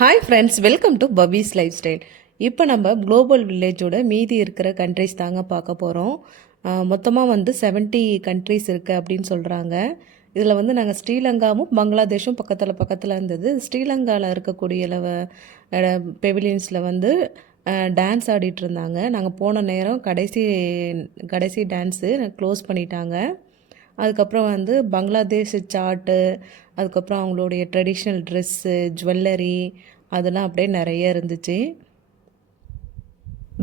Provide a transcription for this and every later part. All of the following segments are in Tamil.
ஹாய் ஃப்ரெண்ட்ஸ், வெல்கம் டு பபீஸ் லைஃப் ஸ்டைல். இப்போ நம்ம குளோபல் வில்லேஜோட மீதி இருக்கிற கண்ட்ரிஸ் தாங்க பார்க்க போகிறோம். மொத்தமாக வந்து 70 கண்ட்ரிஸ் இருக்குது அப்படின்னு சொல்கிறாங்க. இதில் வந்து நாங்கள் ஸ்ரீலங்காவும் பங்களாதேஷும் பக்கத்தில் பக்கத்தில் இருந்தது. ஸ்ரீலங்காவில் இருக்கக்கூடிய பெவிலியன்ஸில் வந்து டான்ஸ் ஆடிட்டு இருந்தாங்க. நாங்கள் போன நேரம் கடைசி கடைசி டான்ஸு க்ளோஸ் பண்ணிட்டாங்க. அதுக்கப்புறம் வந்து பங்களாதேஷ் சார்ட்டு, அதுக்கப்புறம் அவங்களுடைய ட்ரெடிஷ்னல் ட்ரெஸ்ஸு, ஜுவல்லரி அதெல்லாம் அப்படியே நிறைய இருந்துச்சு.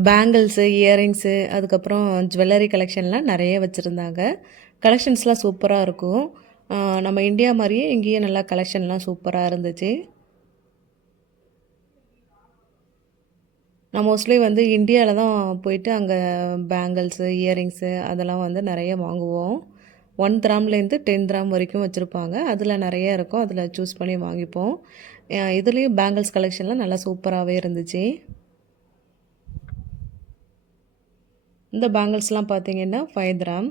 பேங்கிள்ஸு, இயரிங்ஸு, அதுக்கப்புறம் ஜுவல்லரி கலெக்ஷன்லாம் நிறைய வச்சுருந்தாங்க. கலெக்ஷன்ஸ்லாம் சூப்பராக இருக்கும். நம்ம இந்தியா மாதிரியே இங்கேயும் நல்லா கலெக்ஷன்லாம் சூப்பராக இருந்துச்சு. நான் மோஸ்ட்லி வந்து இந்தியாவில் தான் போயிட்டு அங்கே பேங்கிள்ஸு, இயரிங்ஸு அதெல்லாம் வந்து நிறைய வாங்குவோம். 1 கிராம்லேருந்து 10 கிராம் வரைக்கும் வச்சுருப்பாங்க. அதில் நிறைய இருக்கும். அதில் சூஸ் பண்ணி வாங்கிப்போம். இதுலேயும் பேங்கிள்ஸ் கலெக்ஷன்லாம் நல்லா சூப்பராகவே இருந்துச்சு. இந்த பேங்கிள்ஸ்லாம் பார்த்தீங்கன்னா 5 கிராம்.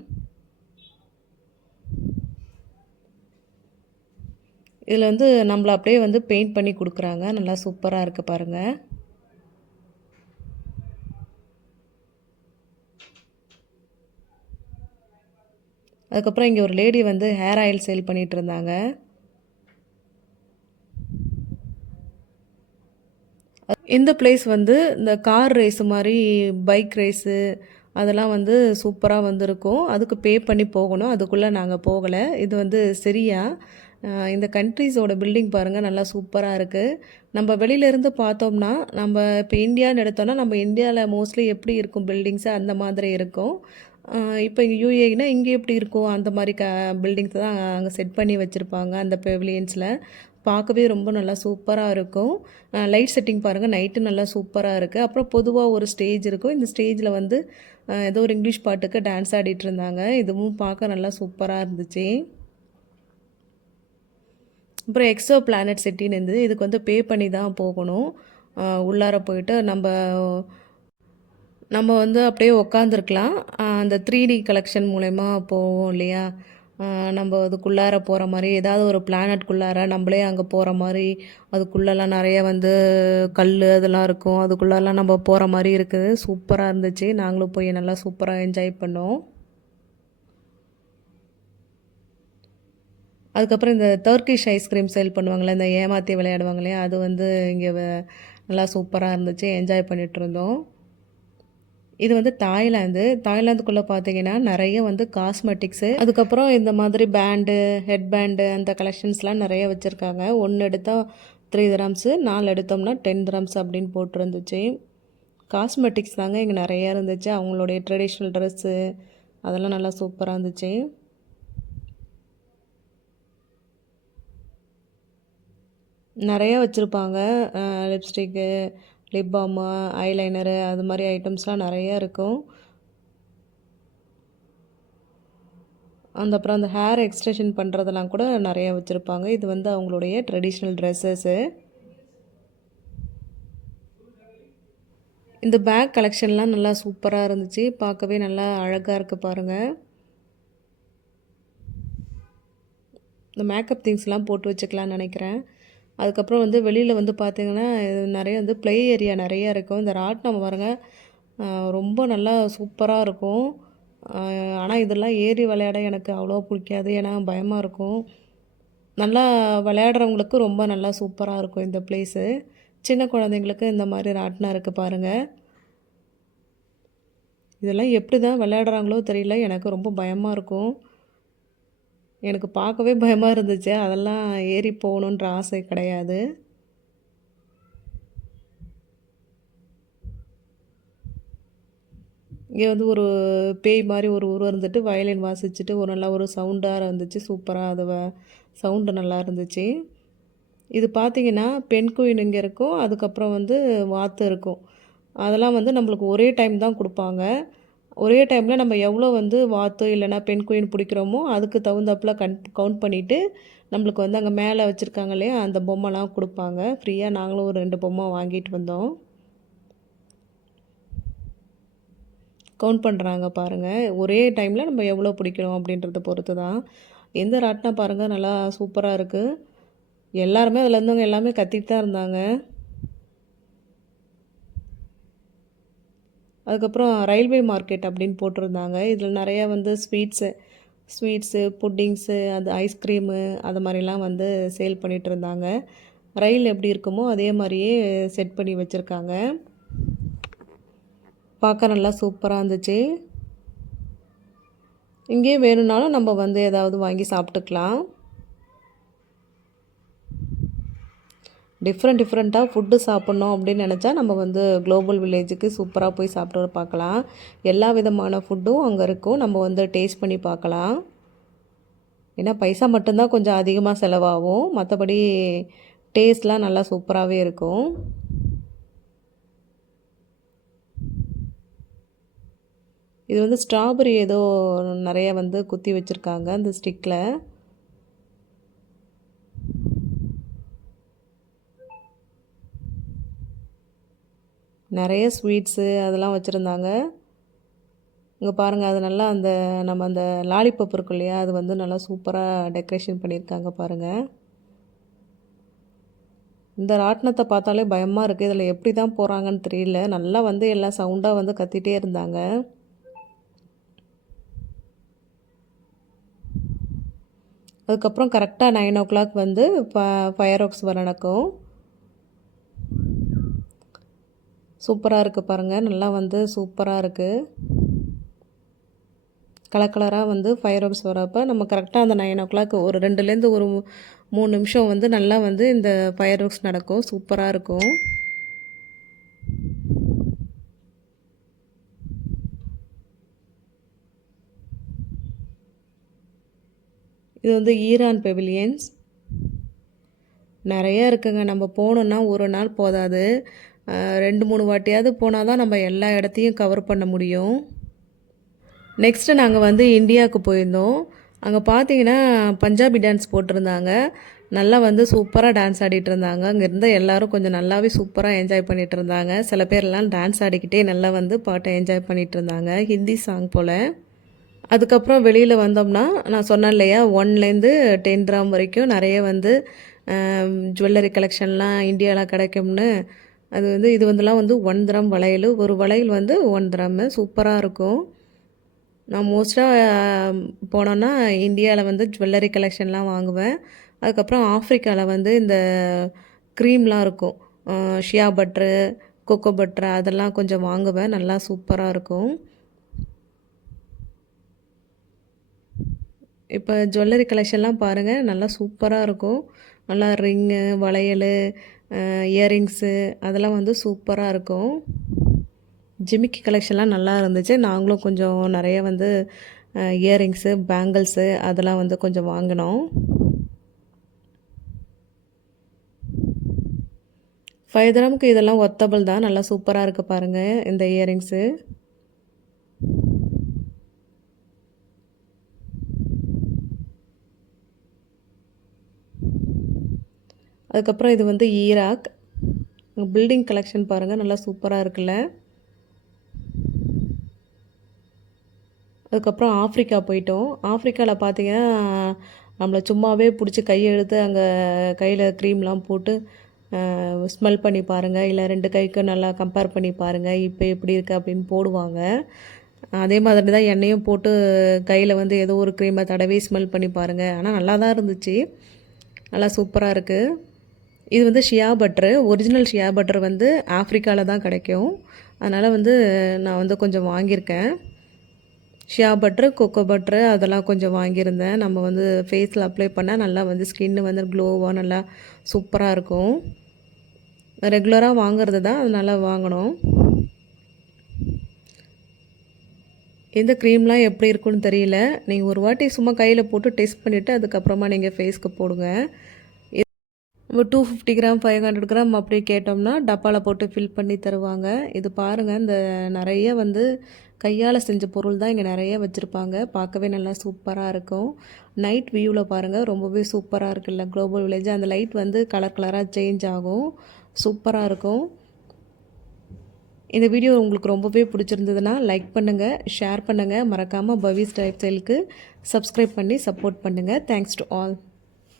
இதில் வந்து நம்மளை அப்படியே வந்து பெயிண்ட் பண்ணி கொடுக்குறாங்க. நல்லா சூப்பராக இருக்குது பாருங்கள். அதுக்கப்புறம் இங்கே ஒரு லேடி வந்து ஹேர் ஆயில் சேல் பண்ணிகிட்டு இருந்தாங்க. இந்த பிளேஸ் வந்து இந்த கார் ரேஸு மாதிரி பைக் ரேஸு அதெல்லாம் வந்து சூப்பராக வந்திருக்கும். அதுக்கு பே பண்ணி போகணும். அதுக்குள்ளே நாங்கள் போகலை. இது வந்து சரியா இந்த கண்ட்ரீஸோட பில்டிங் பாருங்கள், நல்லா சூப்பராக இருக்குது. நம்ம வெளியிலேருந்து பார்த்தோம்னா, நம்ம இப்போ இந்தியான்னு எடுத்தோம்னா, நம்ம இந்தியாவில் மோஸ்ட்லி எப்படி இருக்கும் பில்டிங்ஸு அந்த மாதிரி இருக்கும். இப்போ இங்கே யூஏனா இங்கே எப்படி இருக்கும் அந்த மாதிரி பில்டிங்ஸ் தான் அங்கே செட் பண்ணி வச்சுருப்பாங்க அந்த பெவிலியன்ஸில். பார்க்கவே ரொம்ப நல்லா சூப்பராக இருக்கும். லைட் செட்டிங் பாருங்கள், நைட்டு நல்லா சூப்பராக இருக்குது. அப்புறம் பொதுவாக ஒரு ஸ்டேஜ் இருக்கும். இந்த ஸ்டேஜில் வந்து ஏதோ ஒரு இங்கிலீஷ் பாட்டுக்கு டான்ஸ் ஆடிட்டு இருந்தாங்க. இதுவும் பார்க்க நல்லா சூப்பராக இருந்துச்சு. அப்புறம் எக்ஸோ பிளானட் சிட்டின்னு இருந்தது. இதுக்கு வந்து பே பண்ணி தான் போகணும். உள்ளார போயிட்டு நம்ம வந்து அப்படியே உக்காந்துருக்கலாம். அந்த 3D கலெக்ஷன் மூலயமா போவோம் இல்லையா? நம்ம அதுக்குள்ளார போகிற மாதிரி ஏதாவது ஒரு பிளானட்குள்ளார நம்மளே அங்கே போகிற மாதிரி, அதுக்குள்ளெல்லாம் நிறைய வந்து கல் அதெல்லாம் இருக்கும். அதுக்குள்ளெல்லாம் நம்ம போகிற மாதிரி இருக்குது. சூப்பராக இருந்துச்சு. நாங்களும் போய் நல்லா சூப்பராக என்ஜாய் பண்ணோம். அதுக்கப்புறம் இந்த டர்க்கிஷ் ஐஸ்கிரீம் சேல் பண்ணுவாங்களே, இந்த ஏமாற்றி விளையாடுவாங்க இல்லையா? அது வந்து இங்கே நல்லா சூப்பராக இருந்துச்சு. என்ஜாய் பண்ணிகிட்டு இருந்தோம். இது வந்து தாய்லாந்துக்குள்ளே பார்த்தீங்கன்னா நிறைய வந்து காஸ்மெட்டிக்ஸு, அதுக்கப்புறம் இந்த மாதிரி பேண்டு, ஹெட் பேண்டு அந்த கலெக்ஷன்ஸ்லாம் நிறைய வச்சுருக்காங்க. 1 எடுத்தால் 3 திரம்ஸு, 4 எடுத்தோம்னா 10 திரம்ஸ் அப்படின்னு போட்டிருந்துச்சு. காஸ்மெட்டிக்ஸ் தாங்க இங்கே நிறைய இருந்துச்சு. அவங்களுடைய ட்ரெடிஷ்னல் ட்ரெஸ்ஸு அதெல்லாம் நல்லா சூப்பராக இருந்துச்சு. நிறைய வச்சுருப்பாங்க. லிப்ஸ்டிக்கு, லிப் பாமு, ஐலைனரு அது மாதிரி ஐட்டம்ஸ்லாம் நிறைய இருக்கும். அப்புறம் அந்த ஹேர் எக்ஸ்டென்ஷன் பண்ணுறதெல்லாம் கூட நிறைய வச்சுருப்பாங்க. இது வந்து அவங்களுடைய ட்ரெடிஷ்னல் ட்ரெஸ்ஸஸ்ஸு. இந்த பேக் கலெக்ஷன்லாம் நல்லா சூப்பராக இருந்துச்சு. பார்க்கவே நல்லா அழகாக இருக்குது பாருங்கள். இந்த மேக்கப் திங்ஸ்லாம் போட்டு வச்சுக்கலான்னு நினைக்கிறேன். அதுக்கப்புறம் வந்து வெளியில் வந்து பார்த்திங்கன்னா நிறைய வந்து ப்ளே ஏரியா நிறையா இருக்கும். இந்த ராட்டினம் பாருங்கள், ரொம்ப நல்லா சூப்பராக இருக்கும். ஆனால் இதெல்லாம் ஏறி விளையாட எனக்கு அவ்வளோ பிடிக்காது. ஏன்னா பயமாக இருக்கும். நல்லா விளையாடுறவங்களுக்கு ரொம்ப நல்லா சூப்பராக இருக்கும் இந்த ப்ளேஸு. சின்ன குழந்தைங்களுக்கு இந்த மாதிரி ராட்டினம் இருக்குது பாருங்கள். இதெல்லாம் எப்படி தான் விளையாடுறாங்களோ தெரியல. எனக்கு ரொம்ப பயமாக இருக்கும். எனக்கு பார்க்கவே பயமாக இருந்துச்சு. அதெல்லாம் ஏறி போகணுன்ற ஆசை கிடையாது. இங்கே வந்து ஒரு பேய் மாதிரி ஒரு உருவம் இருந்துட்டு வயலின் வாசிச்சுட்டு ஒரு நல்லா ஒரு சவுண்டாக இருந்துச்சு. சூப்பராக அது சவுண்டு நல்லா இருந்துச்சு. இது பார்த்திங்கன்னா பெண் குயின் இங்கே இருக்கும். அதுக்கப்புறம் வந்து வாத்து இருக்கும். அதெல்லாம் வந்து நம்மளுக்கு ஒரே டைம் தான் கொடுப்பாங்க. ஒரே டைமில் நம்ம எவ்வளோ வந்து வாத்து இல்லைனா பெண் குயின் பிடிக்கிறோமோ அதுக்கு தகுந்தாப்பில் கவுண்ட் பண்ணிவிட்டு நம்மளுக்கு வந்து அங்கே மேலே வச்சுருக்காங்க இல்லையா, அந்த பொம்மைலாம் கொடுப்பாங்க ஃப்ரீயாக. நாங்களும் ஒரு 2 பொம்மை வாங்கிட்டு வந்தோம். கவுண்ட் பண்ணுறாங்க பாருங்கள். ஒரே டைமில் நம்ம எவ்வளோ பிடிக்கிறோம் அப்படின்றத பொறுத்து தான். எந்த ராட்டினா பாருங்கள் நல்லா சூப்பராக இருக்குது. எல்லாருமே அதில் இருந்தவங்க எல்லாமே கத்திட்டு தான் இருந்தாங்க. அதுக்கப்புறம் ரயில்வே மார்க்கெட் அப்படின்னு போட்டிருந்தாங்க. இதில் நிறையா வந்து ஸ்வீட்ஸு, புட்டிங்ஸு, அது ஐஸ்கிரீமு அது மாதிரிலாம் வந்து சேல் பண்ணிகிட்டு இருந்தாங்க. ரயில் எப்படி இருக்குமோ அதே மாதிரியே செட் பண்ணி வச்சுருக்காங்க. பார்க்க நல்லா சூப்பராக இருந்துச்சு. இங்கேயே வேணும்னாலும் நம்ம வந்து ஏதாவது வாங்கி சாப்பிட்டுக்கலாம். டிஃப்ரெண்ட்டாக ஃபுட்டு சாப்பிட்ணும் அப்படின்னு நினச்சா நம்ம வந்து குளோபல் வில்லேஜுக்கு சூப்பராக போய் சாப்பிட்டு பார்க்கலாம். எல்லா விதமான ஃபுட்டும் அங்கே இருக்கும். நம்ம வந்து டேஸ்ட் பண்ணி பார்க்கலாம். ஏன்னா பைசா மட்டும்தான் கொஞ்சம் அதிகமாக செலவாகும். மற்றபடி டேஸ்ட்லாம் நல்லா சூப்பராகவே இருக்கும். இது வந்து ஸ்ட்ராபெரி ஏதோ நிறைய வந்து குத்தி வச்சுருக்காங்க அந்த ஸ்டிக்கில். நிறைய ஸ்வீட்ஸு அதெல்லாம் வச்சுருந்தாங்க. இங்கே பாருங்கள், அது நல்லா நம்ம அந்த லாலிபப் இருக்கும் இல்லையா, அது வந்து நல்லா சூப்பராக டெக்கரேஷன் பண்ணியிருக்காங்க பாருங்கள். இந்த ராட்டினத்தை பார்த்தாலே பயமாக இருக்குது. இதில் எப்படி தான் போகிறாங்கன்னு தெரியல. நல்லா வந்து எல்லாம் சவுண்டாக வந்து கத்திகிட்டே இருந்தாங்க. அதுக்கப்புறம் கரெக்டாக 9 o'clock வந்து ஃபயர் ஒர்க்ஸ் நடக்கும். சூப்பராக இருக்குது பாருங்கள். நல்லா வந்து சூப்பராக இருக்குது. கலராக வந்து ஃபயர் ஒர்க்ஸ் வரப்போ நம்ம கரெக்டாக அந்த 9 o'clock ஒரு 2லேருந்து ஒரு 3 நிமிஷம் வந்து நல்லா வந்து இந்த ஃபயர் ஒர்க்ஸ் நடக்கும். சூப்பராக இருக்கும். இது வந்து ஈரான் பெவிலியன்ஸ். நிறையா இருக்குங்க. நம்ம போனோன்னா ஒரு நாள் போதாது. 2-3 வாட்டியாவது போனால் தான் நம்ம எல்லா இடத்தையும் கவர் பண்ண முடியும். நெக்ஸ்ட்டு நாங்கள் வந்து இந்தியாவுக்கு போயிருந்தோம். அங்கே பார்த்தீங்கன்னா பஞ்சாபி டான்ஸ் போட்டிருந்தாங்க. நல்லா வந்து சூப்பராக டான்ஸ் ஆடிட்டு இருந்தாங்க. அங்கே இருந்த எல்லோரும் கொஞ்சம் நல்லாவே சூப்பராக என்ஜாய் பண்ணிகிட்டு இருந்தாங்க. சில பேர்லாம் டான்ஸ் ஆடிக்கிட்டே நல்லா வந்து பாட்டை என்ஜாய் பண்ணிகிட்டு இருந்தாங்க. ஹிந்தி சாங் போல். அதுக்கப்புறம் வெளியில் வந்தோம்னா நான் சொன்னேன் இல்லையா, 1லேருந்து 10 கிராம் வரைக்கும் நிறைய வந்து ஜுவல்லரி கலெக்ஷன்லாம் இந்தியாவில் கிடைக்கும்னு. அது வந்து இது வந்துலாம் வந்து 1 கிராம் வளையல். ஒரு வளையல் வந்து 1 கிராமு சூப்பராக இருக்கும். நான் மோஸ்ட்டாக போனோன்னா இந்தியாவில் வந்து ஜுவல்லரி கலெக்ஷன்லாம் வாங்குவேன். அதுக்கப்புறம் ஆஃப்ரிக்காவில் வந்து இந்த க்ரீம்லாம் இருக்கும். ஷியா பட்ரு, கொக்கோ பட்ரு அதெல்லாம் கொஞ்சம் வாங்குவேன். நல்லா சூப்பராக இருக்கும். இப்போ ஜுவல்லரி கலெக்ஷன்லாம் பாருங்கள், நல்லா சூப்பராக இருக்கும். நல்லா ரிங்கு, வளையல், இயரிங்ஸு அதெல்லாம் வந்து சூப்பராக இருக்கும். ஜிமிக்கி கலெக்ஷன்லாம் நல்லா இருந்துச்சு. நாங்களும் கொஞ்சம் நிறைய வந்து இயரிங்ஸு, பேங்கிள்ஸு அதெல்லாம் வந்து கொஞ்சம் வாங்கினோம். 5 கிராமுக்கு இதெல்லாம் ஒர்த்தபிள் தான். நல்லா சூப்பராக இருக்குது பாருங்கள் இந்த இயரிங்ஸு. அதுக்கப்புறம் இது வந்து ஈராக். பில்டிங் கலெக்ஷன் பாருங்கள், நல்லா சூப்பராக இருக்குல்ல. அதுக்கப்புறம் ஆஃப்ரிக்கா போயிட்டோம். ஆஃப்ரிக்காவில் பார்த்தீங்கன்னா நம்மளை சும்மாவே பிடிச்சி கையை எடுத்து அங்கே கையில் க்ரீம்லாம் போட்டு ஸ்மெல் பண்ணி பாருங்கள், இல்லை 2 கைக்கும் நல்லா கம்பேர் பண்ணி பாருங்கள், இப்போ எப்படி இருக்குது அப்படின்னு போடுவாங்க. அதே மாதிரி தான் எண்ணெயும் போட்டு கையில் வந்து ஏதோ ஒரு க்ரீமை தடவி ஸ்மெல் பண்ணி பாருங்கள். ஆனால் நல்லா தான் இருந்துச்சு. நல்லா சூப்பராக இருக்குது. இது வந்து ஷியா பட்ரு. ஒரிஜினல் ஷியா பட்ரு வந்து ஆஃப்ரிக்காவில் தான் கிடைக்கும். அதனால் வந்து நான் வந்து கொஞ்சம் வாங்கியிருக்கேன். ஷியா பட்ரு, கொக்கோ பட்ரு அதெல்லாம் கொஞ்சம் வாங்கியிருந்தேன். நம்ம வந்து ஃபேஸில் அப்ளை பண்ணால் நல்லா வந்து ஸ்கின்னு வந்து க்ளோவாக நல்லா சூப்பராக இருக்கும். ரெகுலராக வாங்குறது தான், அதனால் வாங்கினோம். இந்த க்ரீம்லாம் எப்படி இருக்குன்னு தெரியல. நீங்கள் ஒரு வாட்டி சும்மா கையில் போட்டு டெஸ்ட் பண்ணிவிட்டு அதுக்கப்புறமா நீங்கள் ஃபேஸ்க்கு போடுங்க. 250 கிராம் 500 கிராம் அப்படி கேட்டோம்னா டப்பாவில் போட்டு ஃபில் பண்ணி தருவாங்க. இது பாருங்கள், இந்த நிறைய வந்து கையால் செஞ்ச பொருள் தான் இங்கே நிறைய வச்சுருப்பாங்க. பார்க்கவே நல்லா சூப்பராக இருக்கும். நைட் வியூவில் பாருங்கள், ரொம்பவே சூப்பராக இருக்குல்ல குளோபல் வில்லேஜ். அந்த லைட் வந்து கலராக சேஞ்ச் ஆகும். சூப்பராக இருக்கும். இந்த வீடியோ உங்களுக்கு ரொம்பவே பிடிச்சிருந்ததுன்னா லைக் பண்ணுங்கள், ஷேர் பண்ணுங்கள். மறக்காமல் பவிஸ் லைஃப் ஸ்டைலுக்கு சப்ஸ்கிரைப் பண்ணி சப்போர்ட் பண்ணுங்கள். Thanks to all.